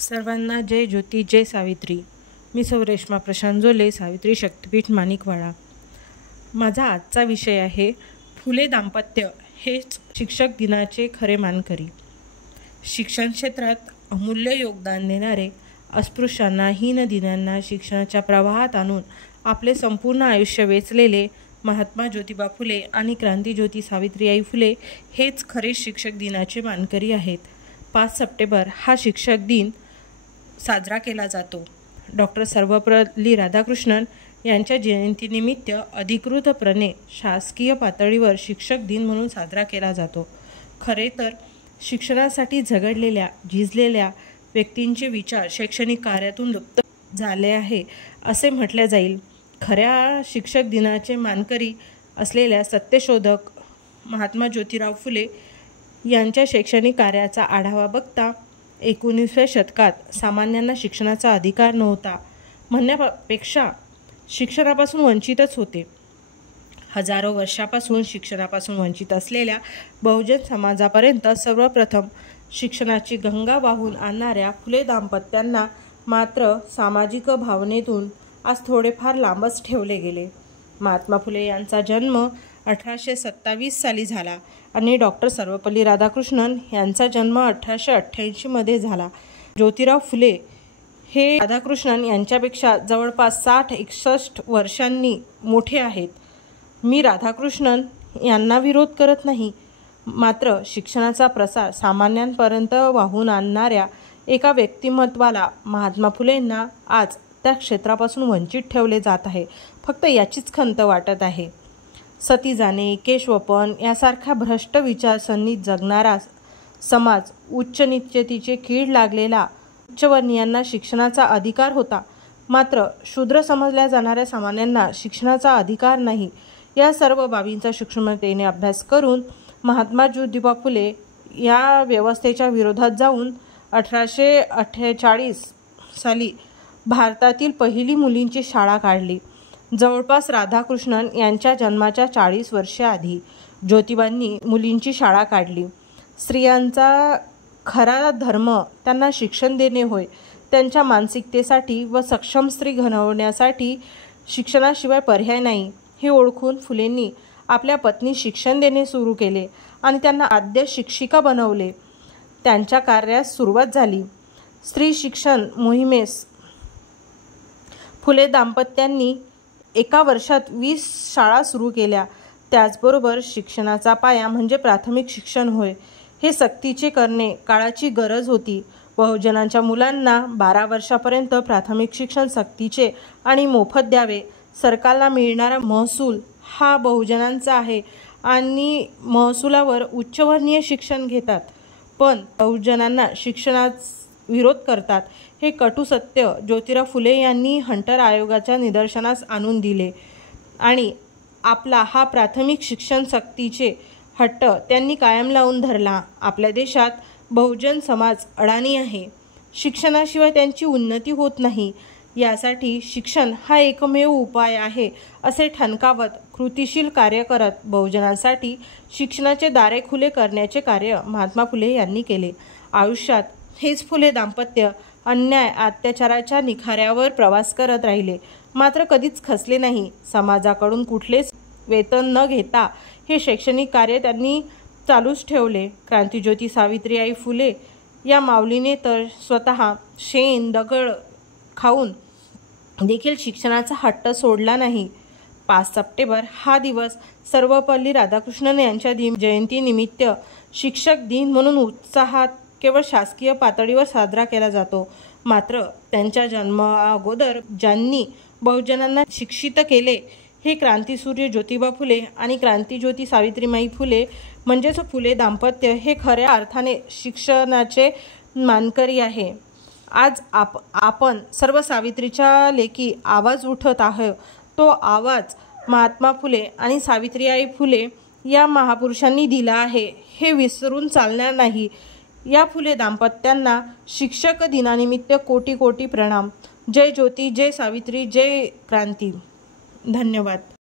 सर्वांना जय ज्योती जय सावित्री। मी सौ रेश्मा प्रशांत जोले, सावित्री शक्तिपीठ माणिकवाडा। माझा आजचा विषय आहे फुले दाम्पत्य हेच शिक्षक दिनाचे खरे मानकरी। शिक्षण क्षेत्रात अमूल्य योगदान देणारे, अस्पृश्यांना हीनदिन्यांना शिक्षणाच्या प्रवाहात आणून आपले संपूर्ण आयुष्य वेचलेले महात्मा ज्योतिबा फुले आणि क्रांतिज्योती सावित्रीबाई फुले हेच खरे शिक्षक दिनाचे मानकरी आहेत। 5 सप्टेंबर हा शिक्षक दिन साजरा केला जातो। डॉक्टर सर्वपल्ली राधाकृष्णन यांच्या जयंतीनिमित्त अधिकृतपणे शासकीय पातळीवर शिक्षक दिन म्हणून साजरा केला जातो। खरे तर शिक्षणासाठी झगडलेल्या झिजलेल्या व्यक्तींचे विचार शैक्षणिक कार्यातून लुप्त झाले आहे असे म्हटले जाईल। खऱ्या शिक्षक दिनाचे मानकरी असलेल्या सत्यशोधक महात्मा ज्योतिराव फुले यांच्या शैक्षणिक कार्याचा आढावा बघता 19व्या शतकात सामान्यांना शिक्षणाचा अधिकार नव्हता म्हणण्यापेक्षा शिक्षणापासून वंचितच होते। हजारो वर्षापासून शिक्षणापासून वंचित असलेल्या बहुजन समाजापर्यंत सर्वप्रथम शिक्षणाची गंगा वाहून आणणाऱ्या फुले दाम्पत्यांना मात्र सामाजिक भावनेतून आज थोडेफार लांबच ठेवले गेले। महात्मा फुले यांचा जन्म 1827 साली झाला आणि डॉक्टर सर्वपल्ली राधाकृष्णन यांचा जन्म 1888 मध्ये झाला। ज्योतिराव फुले हे राधाकृष्णन यांच्यापेक्षा जवळपास 60-61 वर्षांनी मोठे आहेत। मी राधाकृष्णन यांना विरोध करत नाही, मात्र शिक्षणाचा प्रसार सामान्यांपर्यंत वाहून आणणाऱ्या एका व्यक्तिमत्वाला महात्मा फुलेंना आज त्या क्षेत्रापासून वंचित ठेवले जात आहे, फक्त याचीच खंत वाटत आहे। सती जाणे, केशवपण यासारख्या भ्रष्ट विचारसरणीत जगणारा समाज, उच्च नीचतेची कीड लागलेला उच्चवर्णीयांना शिक्षणाचा अधिकार होता, मात्र शूद्र समजल्या जाणाऱ्या सामान्यांना शिक्षणाचा अधिकार नाही। या सर्व बाबींचा सूक्ष्मतेने अभ्यास करून महात्मा ज्योतिबा फुले या व्यवस्थेच्या विरोधात जाऊन 1848 साली भारतातील पहिली मुलींची शाळा काढली। जवळपास राधाकृष्णन यांच्या जन्माच्या 40 वर्षे आधी ज्योतिबांनी मुलींची शाळा काढली। स्त्रियांचा खरा धर्म त्यांना शिक्षण देणे होय। त्यांच्या मानसिकतेसाठी व सक्षम स्त्री घडवण्यासाठी शिक्षणाशिवाय पर्याय नाही हे ओळखून फुलेंनी आपल्या पत्नीस शिक्षण देणे सुरू केले आणि त्यांना आद्य शिक्षिका बनवले। त्यांच्या कार्यास सुरुवात झाली। स्त्री शिक्षण मोहिमेस फुले दाम्पत्यांनी एका वर्षात 20 शाळा सुरू केल्या। त्याचबरोबर शिक्षणाचा पाया म्हणजे प्राथमिक शिक्षण होय हे सक्तीचे करणे काळाची गरज होती। बहुजनांच्या मुलांना 12 वर्षापर्यंत प्राथमिक शिक्षण सक्तीचे आणि मोफत द्यावे। सरकारला मिळणारा महसूल हा बहुजनांचा आहे आणि महसुलावर उच्चवर्णीय शिक्षण घेतात, पण बहुजनांना शिक्षणास विरोध करतात। हे कटू सत्य ज्योतिराव फुले यांनी हंटर आयोगाच्या निदर्शनास आणून दिले आणि आपला हा प्राथमिक शिक्षण सक्तीचे हट्ट त्यांनी कायम लावून धरला। आपल्या देशात बहुजन समाज अडाणी आहे, शिक्षणाशिवाय त्यांची उन्नती होत नाही। यासाठी शिक्षण हा एकमेव उपाय आहे असे ठणकावत कृतिशील कार्य करत बहुजनांसाठी शिक्षणाचे दारे खुले करण्याचे कार्य महात्मा फुले यांनी केले। आयुष्यात हेच फुले दाम्पत्य अन्याय अत्याचाराच्या निखाऱ्यावर प्रवास करत राहिले, मात्र कधीच खचले नाही। समाजाकडून कुठलेच वेतन न घेता हे शैक्षणिक कार्य त्यांनी चालूच ठेवले। क्रांतिज्योती सावित्रीबाई फुले या माऊलीने तर स्वतः शेण दगड खाऊन देखील शिक्षणाचा हट्ट सोडला नाही। 5 सप्टेंबर हा दिवस सर्वपल्ली राधाकृष्णन यांच्या जयंतीनिमित्त शिक्षक दिन म्हणून उत्साहात केवळ शासकीय पातळीवर साजरा केला जातो, मात्र त्यांच्या जन्माअगोदर ज्यांनी बहुजनांना शिक्षित केले हे क्रांतिसूर्य ज्योतिबा फुले आणि क्रांतिज्योती सावित्रीबाई फुले म्हणजेच फुले दाम्पत्य हे खऱ्या अर्थाने शिक्षणाचे मानकरी आहे। आज आपण सर्व सावित्रीच्या लेकी आवाज उठत आहोत, तो आवाज महात्मा फुले आणि सावित्रीबाई फुले या महापुरुषांनी दिला आहे हे विसरून चालणार नाही। या फुले दाम्पत्यांना शिक्षक दिनानिमित्त कोटी कोटी प्रणाम। जय ज्योती, जय सावित्री, जय क्रांती। धन्यवाद।